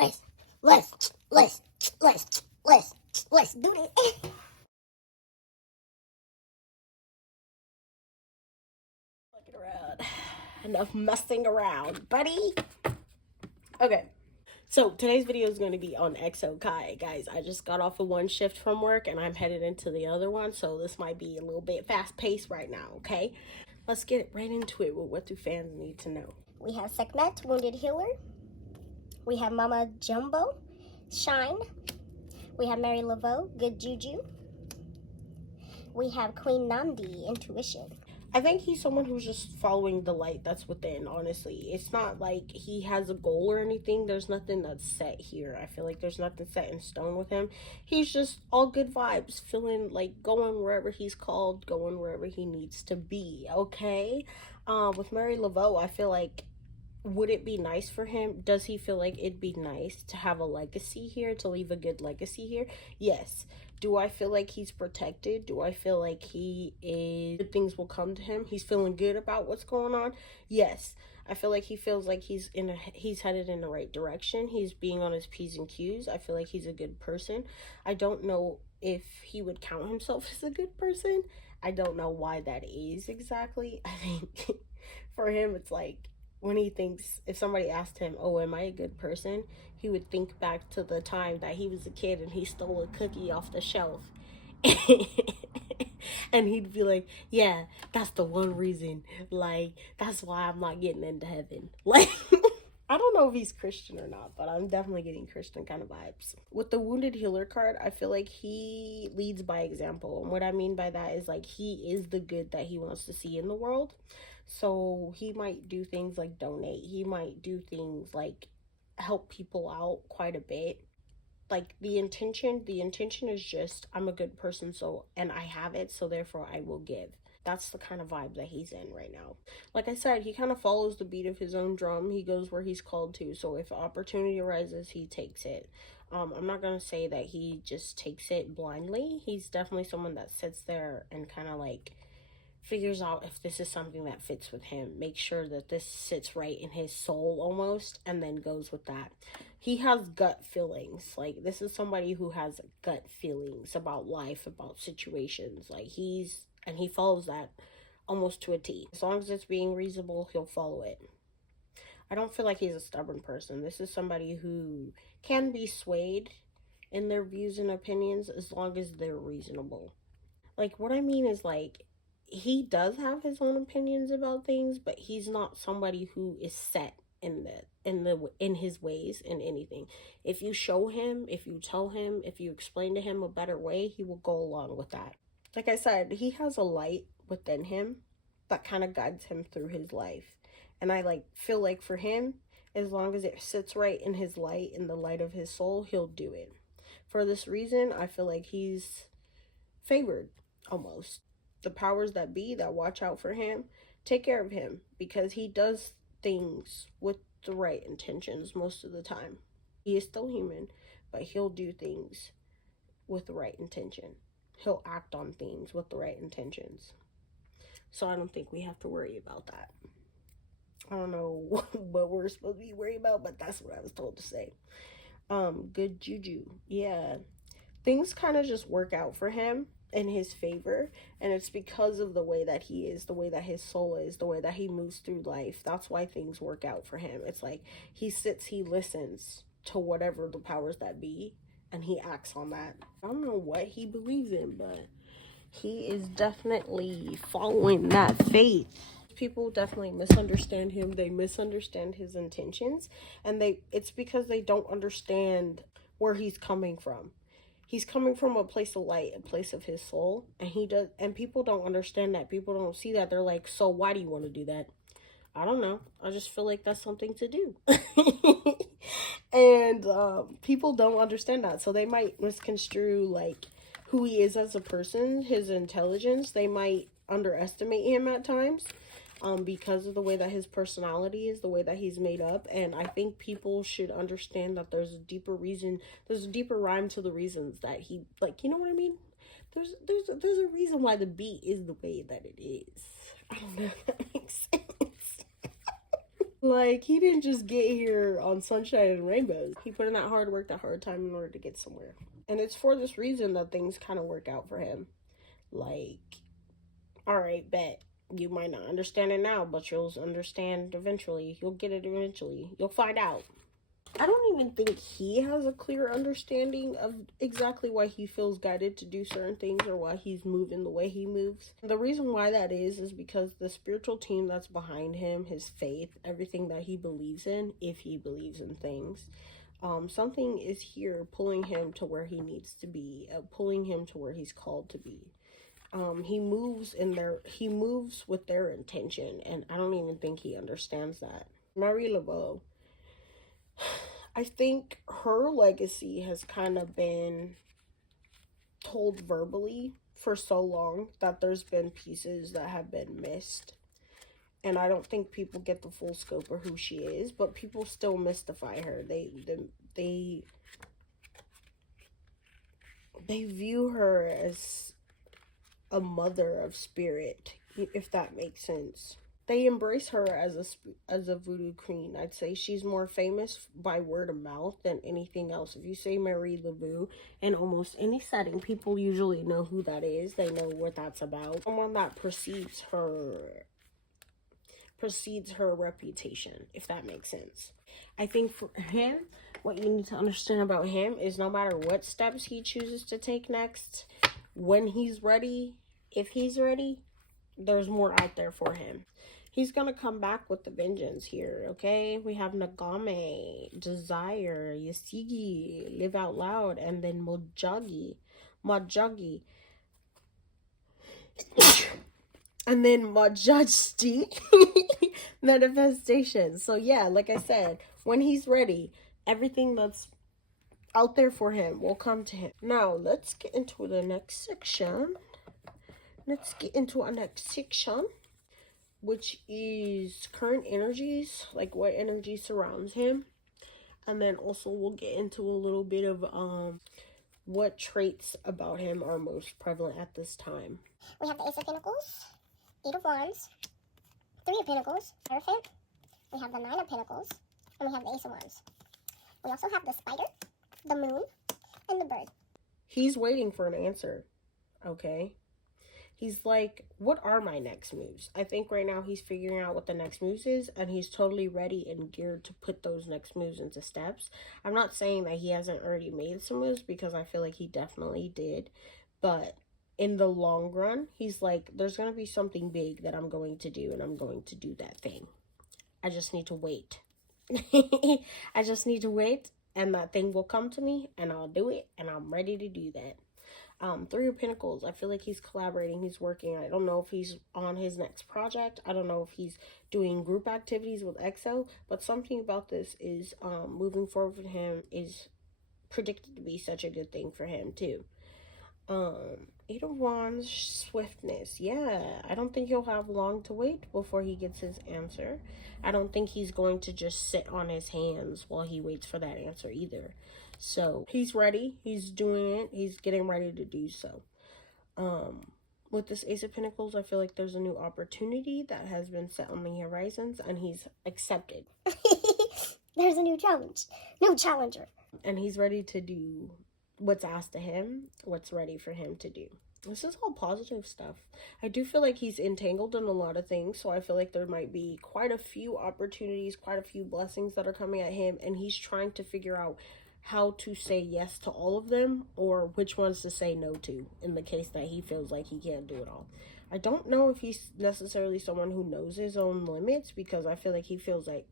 let's do this. Looking around. Enough messing around, buddy. Okay. So today's video is going to be on Exo Kai, guys. I just got off of one shift from work and I'm headed into the other one, so this might be a little bit fast-paced right now, okay? Let's get right into it with what do fans need to know. We have Sekhmet, Wounded Healer. We have Mama Jumbo, Shine. We have Mary Laveau, Good Juju. We have Queen Nandi, Intuition. I think he's someone who's just following the light that's within, honestly. It's not like he has a goal or anything. There's nothing that's set here. I feel like there's nothing set in stone with him. He's just all good vibes, feeling like going wherever he's called, going wherever he needs to be, okay? With Mary Laveau, I feel like, would it be nice for him? Does he feel like it'd be nice to have a legacy here, to leave a good legacy here? Yes. Do I feel like he's protected? Do I feel like he is, good things will come to him? He's feeling good about what's going on? Yes. I feel like he feels like he's headed in the right direction. He's being on his P's and Q's. I feel like he's a good person. I don't know if he would count himself as a good person. I don't know why that is exactly. I think for him it's like, when he thinks, if somebody asked him, oh, am I a good person? He would think back to the time that he was a kid and he stole a cookie off the shelf. And he'd be like, yeah, that's the one reason. Like, that's why I'm not getting into heaven. Like, I don't know if he's Christian or not, but I'm definitely getting Christian kind of vibes. With the Wounded Healer card, I feel like he leads by example. And what I mean by that is, like, he is the good that he wants to see in the world. So he might do things like donate. He might do things like help people out quite a bit. Like the intention is just, I'm a good person, so, and I have it, so therefore I will give. That's the kind of vibe that he's in right now. Like I said, he kind of follows the beat of his own drum. He goes where he's called to. So if opportunity arises, he takes it. I'm not going to say that he just takes it blindly. He's definitely someone that sits there and kind of like figures out if this is something that fits with him, make sure that this sits right in his soul almost, and then goes with that. He has gut feelings. Like, this is somebody who has gut feelings about life, about situations. Like, he follows that almost to a T. As long as it's being reasonable, he'll follow it. I don't feel like he's a stubborn person. This is somebody who can be swayed in their views and opinions as long as they're reasonable. Like, what I mean is, like, he does have his own opinions about things, but he's not somebody who is set in his ways in anything. If you show him, if you tell him, if you explain to him a better way, he will go along with that. Like I said, he has a light within him that kind of guides him through his life. And I feel like for him, as long as it sits right in his light, in the light of his soul, he'll do it. For this reason, I feel like he's favored almost. The powers that be that watch out for him take care of him because he does things with the right intentions most of the time. He is still human, but he'll do things with the right intention. He'll act on things with the right intentions. So I don't think we have to worry about that. I don't know what we're supposed to be worried about, but that's what I was told to say. Good juju. Yeah. Things kind of just work out for him in his favor, and it's because of the way that he is, the way that his soul is, the way that he moves through life. That's why things work out for him. It's like he sits, he listens to whatever the powers that be, and he acts on that. I don't know what he believes in, but he is definitely following that faith. People definitely misunderstand him. They misunderstand his intentions, and it's because they don't understand where he's coming from. He's coming from a place of light, a place of his soul, and people don't understand that. People don't see that. They're like, so why do you want to do that? I don't know. I just feel like that's something to do. And people don't understand that, so they might misconstrue like who he is as a person, his intelligence. They might underestimate him at times. Because of the way that his personality is, the way that he's made up. And I think people should understand that there's a deeper reason, there's a deeper rhyme to the reasons that he, like, you know what I mean? There's a reason why the beat is the way that it is. I don't know if that makes sense. Like, he didn't just get here on sunshine and rainbows. He put in that hard work, that hard time in order to get somewhere. And it's for this reason that things kind of work out for him. Like, all right, bet. You might not understand it now, but you'll understand eventually. You'll get it eventually. You'll find out. I don't even think he has a clear understanding of exactly why he feels guided to do certain things or why he's moving the way he moves. The reason why that is because the spiritual team that's behind him, his faith, everything that he believes in, if he believes in things, something is here pulling him to where he needs to be, pulling him to where he's called to be. He moves with their intention, and I don't even think he understands that. Marie Laveau, I think her legacy has kind of been told verbally for so long that there's been pieces that have been missed. And I don't think people get the full scope of who she is, but people still mystify her. They view her as a mother of spirit, if that makes sense. They embrace her as a voodoo queen. I'd say she's more famous by word of mouth than anything else. If you say Marie Laveau in almost any setting, people usually know who that is. They know what that's about. Someone that precedes her reputation, if that makes sense. I think for him, what you need to understand about him is no matter what steps he chooses to take next, when he's ready, if he's ready, there's more out there for him. He's gonna come back with the vengeance here, okay? We have Nagame, Desire, Yasigi, Live Out Loud, and then Mojagi. And then Majesty, Manifestation. So yeah, like I said, when he's ready, everything that's out there for him will come to him. Now, let's get into the next section. Which is current energies, like what energy surrounds him. And then also we'll get into a little bit of what traits about him are most prevalent at this time. We have the Ace of Pentacles, Eight of Wands, Three of Pentacles, Hierophant. We have the Nine of Pentacles, and we have the Ace of Wands. We also have the Spider, the Moon, and the Bird. He's waiting for an answer, okay? He's like, what are my next moves? I think right now he's figuring out what the next moves is, and he's totally ready and geared to put those next moves into steps. I'm not saying that he hasn't already made some moves, because I feel like he definitely did. But in the long run, he's like, there's going to be something big that I'm going to do, and I'm going to do that thing. I just need to wait. I just need to wait, and that thing will come to me, and I'll do it, and I'm ready to do that. Three of Pentacles, I feel like he's collaborating, he's working. I don't know if he's on his next project. I don't know if he's doing group activities with Exo, but something about this is moving forward for him is predicted to be such a good thing for him too. Eight of Wands, swiftness. Yeah, I don't think he'll have long to wait before he gets his answer. I don't think he's going to just sit on his hands while he waits for that answer either. So he's ready, he's doing it, he's getting ready to do so. With this Ace of Pentacles, I feel like there's a new opportunity that has been set on the horizons, and he's accepted. There's a new challenge, new challenger. And he's ready to do what's asked of him, what's ready for him to do. This is all positive stuff. I do feel like he's entangled in a lot of things, so I feel like there might be quite a few opportunities, quite a few blessings that are coming at him, and he's trying to figure out how to say yes to all of them, or which ones to say no to, in the case that he feels like he can't do it all. I don't know if he's necessarily someone who knows his own limits, because I feel like he feels like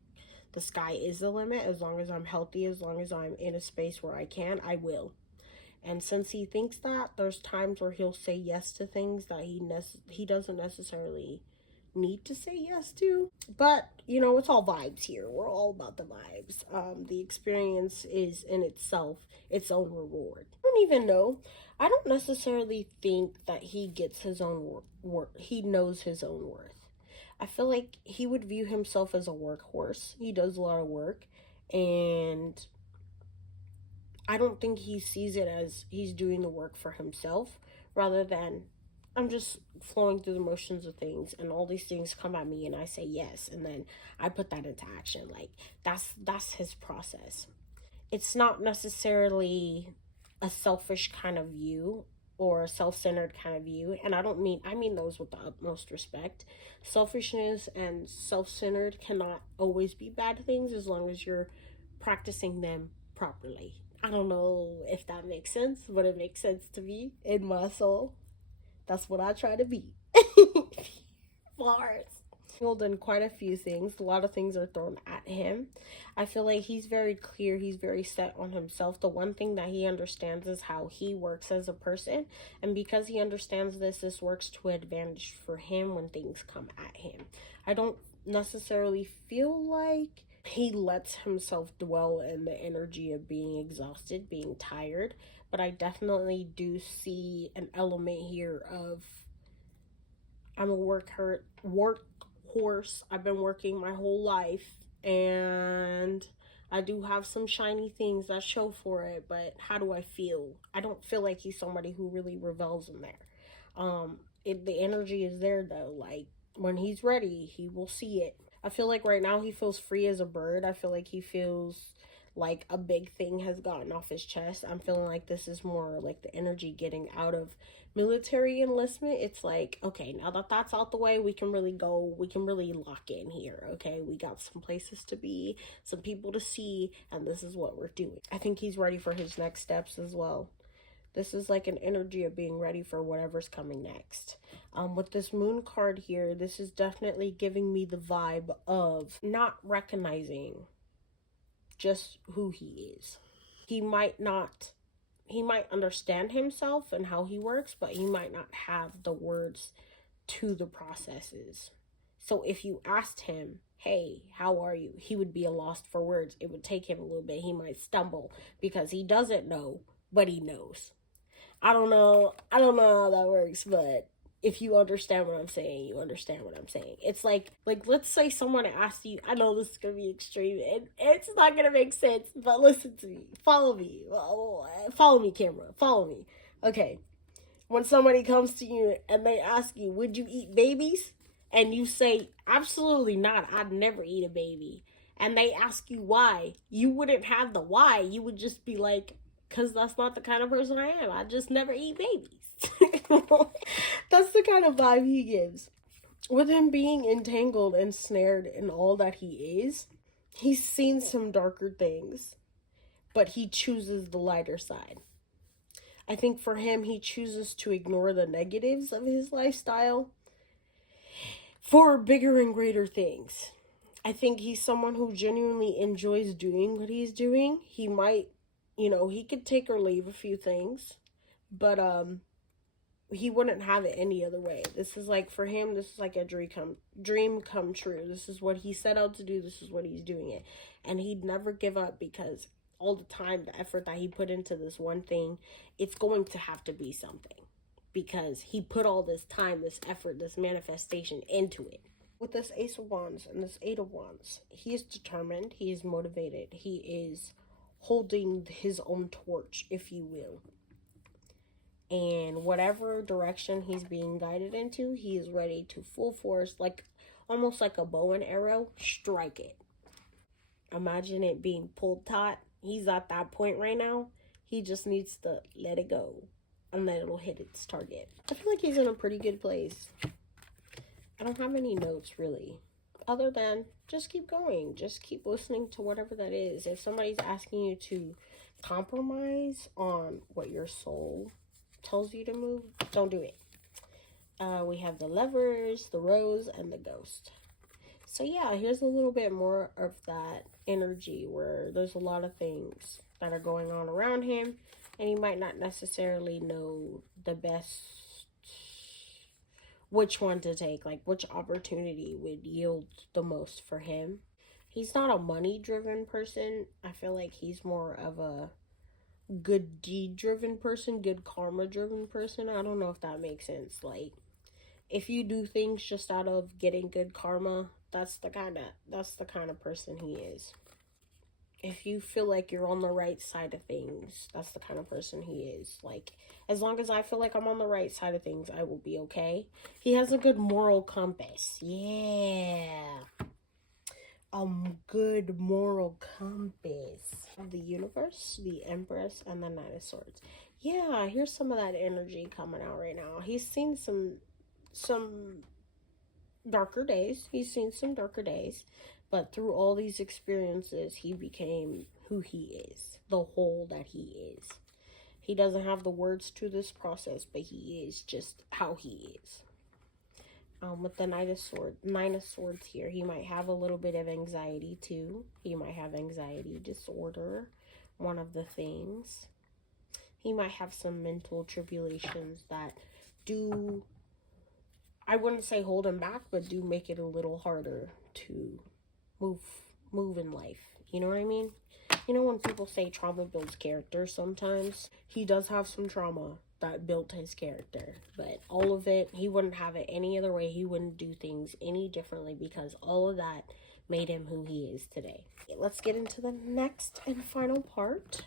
the sky is the limit. As long as I'm healthy, as long as I'm in a space where I can, I will. And since he thinks that, there's times where he'll say yes to things that he doesn't necessarily need to say yes to. But, you know, it's all vibes here. We're all about the vibes. The experience is in itself its own reward. I don't even know. I don't necessarily think that he gets his own worth. He knows his own worth. I feel like he would view himself as a workhorse. He does a lot of work, and I don't think he sees it as he's doing the work for himself, rather than I'm just flowing through the motions of things, and all these things come at me and I say yes, and then I put that into action. Like that's his process. It's not necessarily a selfish kind of view or a self-centered kind of view, and I mean those with the utmost respect. Selfishness and self-centered cannot always be bad things as long as you're practicing them properly. I don't know if that makes sense, but it makes sense to me in my soul. That's what I try to be. Bars. Done quite a few things. A lot of things are thrown at him. I feel like he's very clear. He's very set on himself. The one thing that he understands is how he works as a person. And because he understands this, this works to advantage for him when things come at him. I don't necessarily feel like he lets himself dwell in the energy of being exhausted, being tired. But I definitely do see an element here of I'm a workhorse. I've been working my whole life, and I do have some shiny things that show for it, but how do I feel? I don't feel like he's somebody who really revels in there. The energy is there though. Like when he's ready, he will see it. I feel like right now he feels free as a bird. I feel like he feels like a big thing has gotten off his chest. I'm feeling like this is more like the energy getting out of military enlistment. It's like, okay, now that that's out the way, we can really lock in here. Okay, we got some places to be, some people to see, and this is what we're doing. I think he's ready for his next steps as well. This is like an energy of being ready for whatever's coming next. With this moon card here, this is definitely giving me the vibe of not recognizing just who he is. He might understand himself and how he works, but he might not have the words to the processes. So if you asked him, hey, how are you? He would be a lost for words. It would take him a little bit. He might stumble because he doesn't know, but he knows. I don't know how that works, but if you understand what I'm saying, you understand what I'm saying. It's like let's say someone asks you, I know this is gonna be extreme and it's not gonna make sense, but listen to me. Follow me. Follow me, camera. Follow me. Okay. When somebody comes to you and they ask you, would you eat babies? And you say, absolutely not. I'd never eat a baby. And they ask you why. You wouldn't have the why. You would just be like, because that's not the kind of person I am. I just never eat babies. That's the kind of vibe he gives. With him being entangled and snared in all that he is, he's seen some darker things, but he chooses the lighter side. I think for him, he chooses to ignore the negatives of his lifestyle for bigger and greater things. I think he's someone who genuinely enjoys doing what he's doing. He might, he could take or leave a few things, but he wouldn't have it any other way. This is like, for him, this is like a dream come true. This is what he set out to do. This is what he's doing it. And he'd never give up because all the time, the effort that he put into this one thing, it's going to have to be something. Because he put all this time, this effort, this manifestation into it. With this Ace of Wands and this Eight of Wands, he is determined, he is motivated, he is holding his own torch, if you will. And whatever direction he's being guided into, he is ready to full force, like almost like a bow and arrow, strike it. Imagine it being pulled taut. He's at that point right now. He just needs to let it go, and then it'll hit its target. I feel like he's in a pretty good place. I don't have any notes, really, other than just keep going. Just keep listening to whatever that is. If somebody's asking you to compromise on what your soul tells you to move, don't do it. We have the Lovers, the Rose, and the Ghost. So yeah, here's a little bit more of that energy where there's a lot of things that are going on around him, and he might not necessarily know the best, which one to take, like which opportunity would yield the most for him. He's not a money-driven person. I feel like he's more of a good deed-driven person, good karma-driven person. I don't know if that makes sense. Like, if you do things just out of getting good karma, that's the kind of person he is. If you feel like you're on the right side of things, that's the kind of person he is. Like, as long as I feel like I'm on the right side of things, I will be okay. He has a good moral compass. Yeah. Good moral compass of the universe, the Empress, and the Knight of Swords. Yeah, here's some of that energy coming out right now. He's seen some darker days. He's seen some darker days, but through all these experiences, he became who he is, the whole that he is. He doesn't have the words to this process, but he is just how he is. With the Nine of Swords here, he might have a little bit of anxiety too. He might have anxiety disorder, one of the things. He might have some mental tribulations that do, I wouldn't say hold him back, but do make it a little harder to move in life. You know what I mean? You know when people say trauma builds character sometimes? He does have some trauma that built his character, but all of it, he wouldn't have it any other way. He wouldn't do things any differently because all of that made him who he is today. Let's get into the next and final part.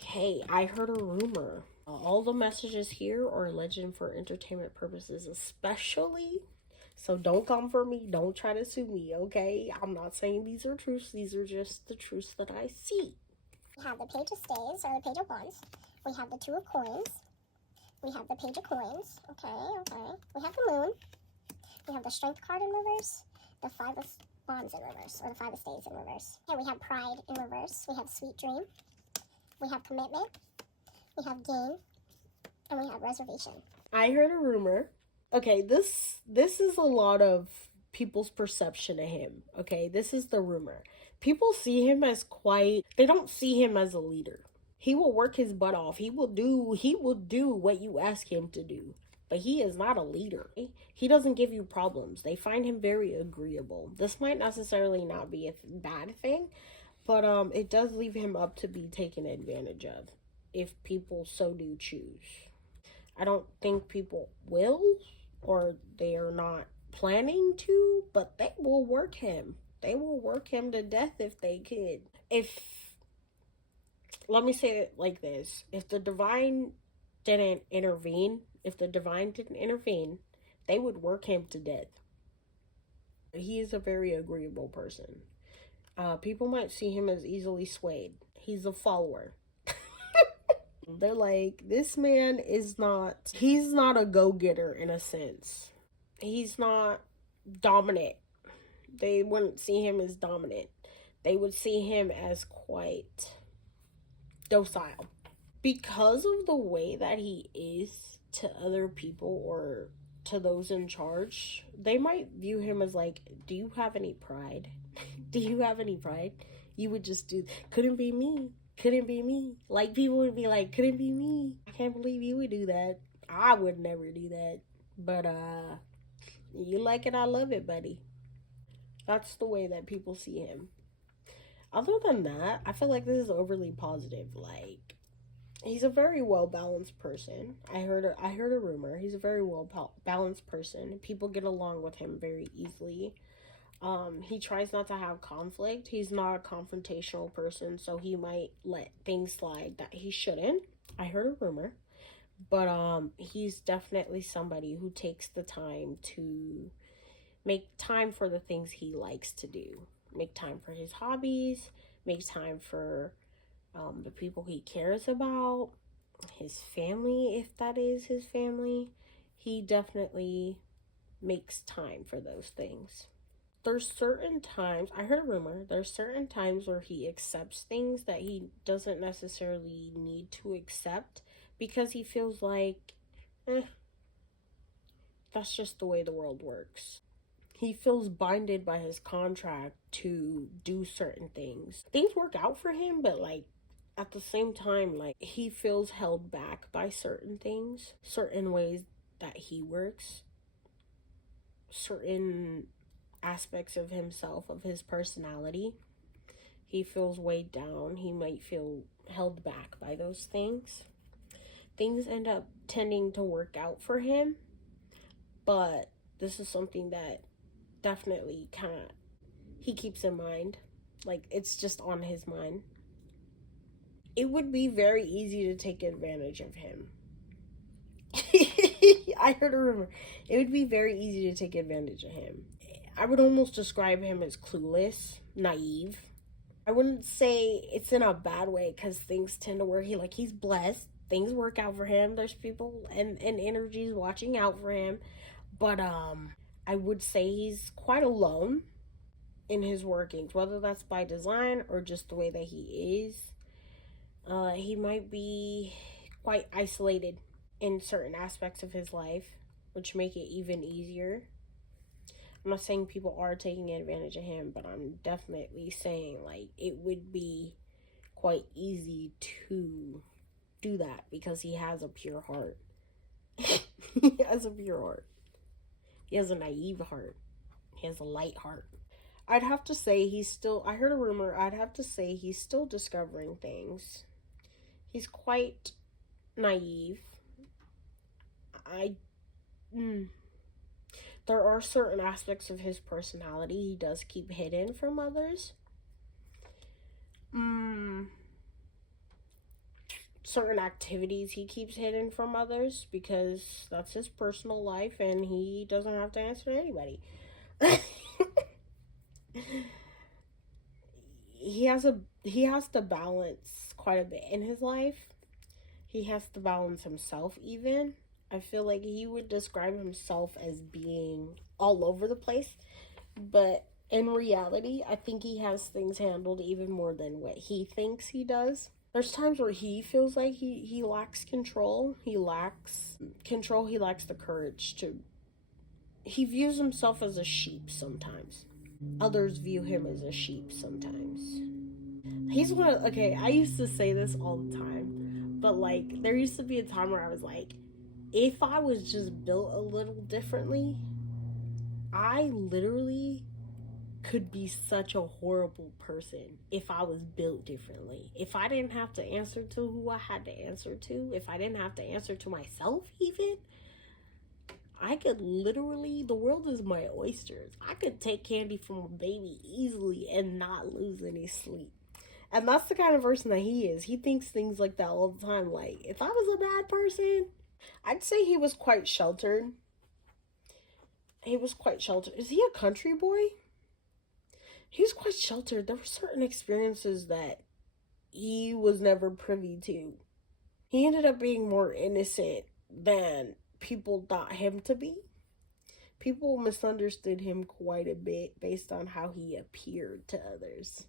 Okay, I heard a rumor. All the messages here are legend for entertainment purposes, especially. So don't come for me. Don't try to sue me, okay? I'm not saying these are truths. These are just the truths that I see. We have the Page of Staves, or the Page of Wands. We have the Two of Coins. We have the Page of Coins. Okay. We have the Moon. We have the Strength card in reverse. The Five of Wands in reverse, or the Five of Staves in reverse. Okay, we have Pride in reverse. We have Sweet Dream. We have Commitment. We have Gain. And we have Reservation. I heard a rumor. Okay, this is a lot of people's perception of him. Okay, this is the rumor. People see him as they don't see him as a leader. He will work his butt off. He will do what you ask him to do. But he is not a leader. He doesn't give you problems. They find him very agreeable. This might necessarily not be a bad thing, but it does leave him up to be taken advantage of if people so do choose. I don't think people will, or they are not planning to, but they will work him. They will work him to death if they could. Let me say it like this. If the divine didn't intervene, they would work him to death. He is a very agreeable person. People might see him as easily swayed. He's a follower. They're like, this man he's not a go-getter in a sense. He's not dominant. They wouldn't see him as dominant. They would see him as quite docile. Because of the way that he is to other people or to those in charge, they might view him as like, do you have any pride? Do you have any pride? You would just couldn't be me. Couldn't be me. Like, people would be like, couldn't be me. I can't believe you would do that. I would never do that. But, you like it, I love it, buddy. That's the way that people see him. Other than that, I feel like this is overly positive. Like, he's a very well-balanced person. I heard a rumor. He's a very well-balanced person. People get along with him very easily. He tries not to have conflict. He's not a confrontational person, so he might let things slide that he shouldn't. I heard a rumor. But he's definitely somebody who takes the time to make time for the things he likes to do. Make time for his hobbies, make time for the people he cares about, his family, if that is his family. He definitely makes time for those things. There's certain times, I heard a rumor, there's certain times where he accepts things that he doesn't necessarily need to accept because he feels like, that's just the way the world works. He feels binded by his contract to do certain things. Things work out for him, but like at the same time, like he feels held back by certain things, certain ways that he works, certain aspects of himself, of his personality. He feels weighed down. He might feel held back by those things. Things end up tending to work out for him, but this is something that definitely he keeps in mind. Like, it's just on his mind. It would be very easy to take advantage of him. I heard a rumor. It would be very easy to take advantage of him. I would almost describe him as clueless, naive. I wouldn't say it's in a bad way, because things tend to work. He's blessed. Things work out for him. There's people and energies watching out for him. But I would say he's quite alone in his workings, whether that's by design or just the way that he is. He might be quite isolated in certain aspects of his life, which make it even easier. I'm not saying people are taking advantage of him, but I'm definitely saying, like, it would be quite easy to do that because he has a pure heart. He has a pure heart. He has a naive heart. He has a light heart. I'd have to say I heard a rumor, I'd have to say he's still discovering things. He's quite naive. There are certain aspects of his personality he does keep hidden from others. Certain activities he keeps hidden from others because that's his personal life and he doesn't have to answer to anybody. He has to balance quite a bit in his life. He has to balance himself even. I feel like he would describe himself as being all over the place, but in reality, I think he has things handled even more than what he thinks he does. There's times where he feels like he lacks control. He lacks the courage to. He views himself as a sheep sometimes. Others view him as a sheep sometimes. I used to say this all the time, but like, there used to be a time where I was like, if I was just built a little differently, I literally could be such a horrible person if I was built differently. If I didn't have to answer to who I had to answer to, if I didn't have to answer to myself even, I could literally, the world is my oysters. I could take candy from a baby easily and not lose any sleep. And that's the kind of person that he is. He thinks things like that all the time. Like, if I was a bad person, I'd say he was quite sheltered. Is he a country boy? He was quite sheltered. There were certain experiences that he was never privy to. He ended up being more innocent than people thought him to be. People misunderstood him quite a bit based on how he appeared to others.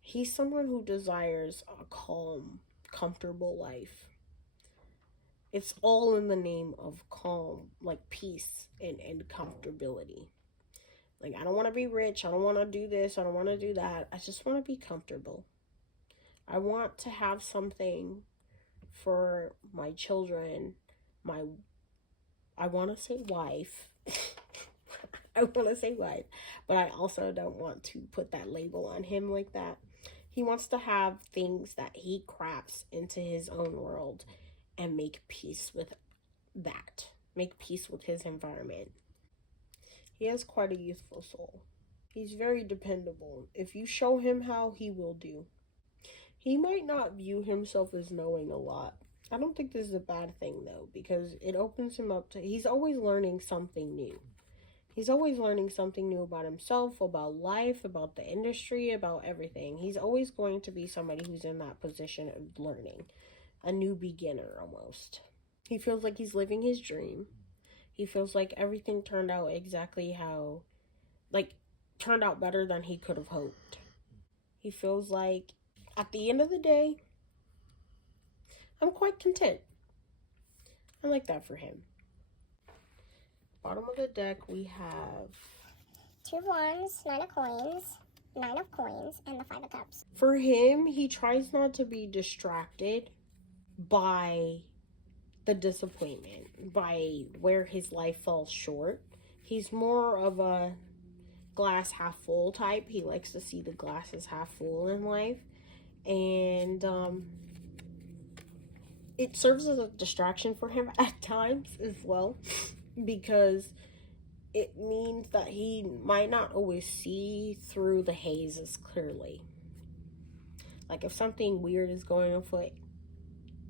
He's someone who desires a calm, comfortable life. It's all in the name of calm, like peace and comfortability. Like, I don't want to be rich. I don't want to do this. I don't want to do that. I just want to be comfortable. I want to have something for my children, I want to say wife. I want to say wife, but I also don't want to put that label on him like that. He wants to have things that he crafts into his own world and make peace with that. Make peace with his environment. He has quite a youthful soul. He's very dependable. If you show him how, he will do. He might not view himself as knowing a lot. I don't think this is a bad thing, though, because it opens him up to... He's always learning something new. He's always learning something new about himself, about life, about the industry, about everything. He's always going to be somebody who's in that position of learning. A new beginner, almost. He feels like he's living his dream. He feels like everything turned out exactly how... turned out better than he could have hoped. He feels like, at the end of the day, I'm quite content. I like that for him. Bottom of the deck, we have 2 of Wands, 9 of Coins, 9 of Coins, and the 5 of Cups. For him, he tries not to be distracted by the disappointment, by where his life falls short. He's more of a glass half full type. He likes to see the glass as half full in life. And it serves as a distraction for him at times as well, because it means that he might not always see through the haze as clearly. Like if something weird is going afoot,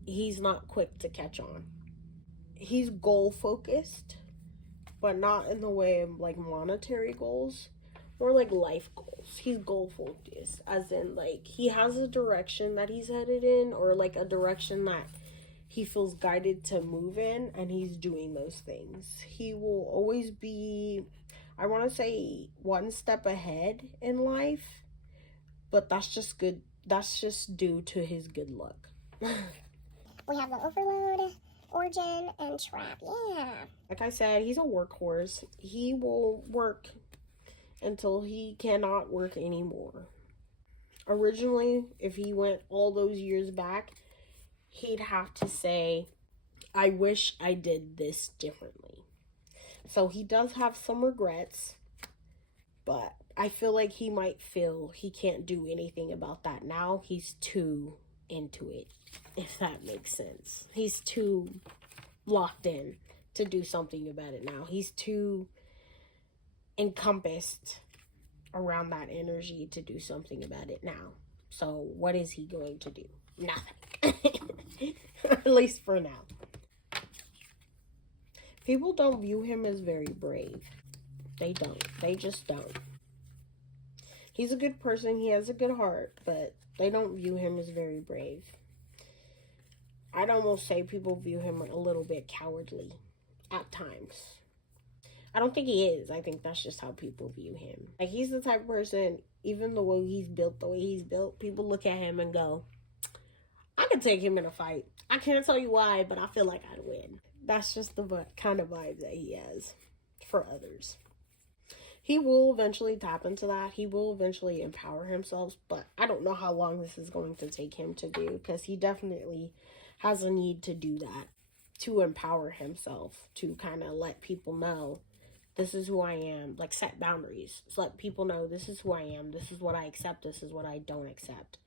he's not quick to catch on. He's goal focused, but not in the way of like monetary goals, or like life goals. He's goal focused, as in like he has a direction that he's headed in, or like a direction that he feels guided to move in, and he's doing those things. He will always be, I want to say, one step ahead in life, but that's just good. That's just due to his good luck. We have the Overload, Origin, and Trap. Yeah. Like I said, he's a workhorse. He will work until he cannot work anymore. Originally, if he went all those years back, he'd have to say, I wish I did this differently. So he does have some regrets, but I feel like he might feel he can't do anything about that now. He's too into it, if that makes sense. He's too locked in to do something about it now. He's too encompassed around that energy to do something about it now. So what is he going to do? Nothing. At least for now. People don't view him as very brave. They don't. They just don't. He's a good person. He has a good heart, but they don't view him as very brave. I'd almost say people view him a little bit cowardly at times. I don't think he is. I think that's just how people view him. Like, he's the type of person, even the way he's built, people look at him and go, I could take him in a fight. I can't tell you why, but I feel like I'd win. That's just the kind of vibe that he has for others. He will eventually tap into that. He will eventually empower himself, but I don't know how long this is going to take him to do, because he definitely has a need to do that, to empower himself, to kind of let people know, this is who I am, like set boundaries. Just let people know, this is who I am, this is what I accept, this is what I don't accept.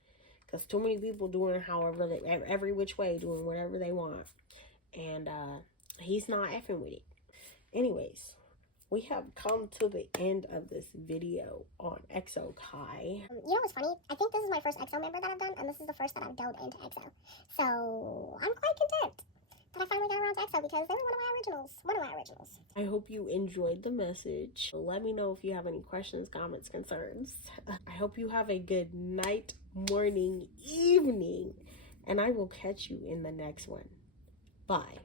Because too many people doing however, every which way, doing whatever they want. And he's not effing with it. Anyways, we have come to the end of this video on Exo Kai. You know what's funny? I think this is my first Exo member that I've done, and this is the first that I've delved into Exo. So I'm quite content that I finally got around to Exo, because they were one of my originals. I hope you enjoyed the message. Let me know if you have any questions, comments, concerns. I hope you have a good night, morning, evening, and I will catch you in the next one. Bye.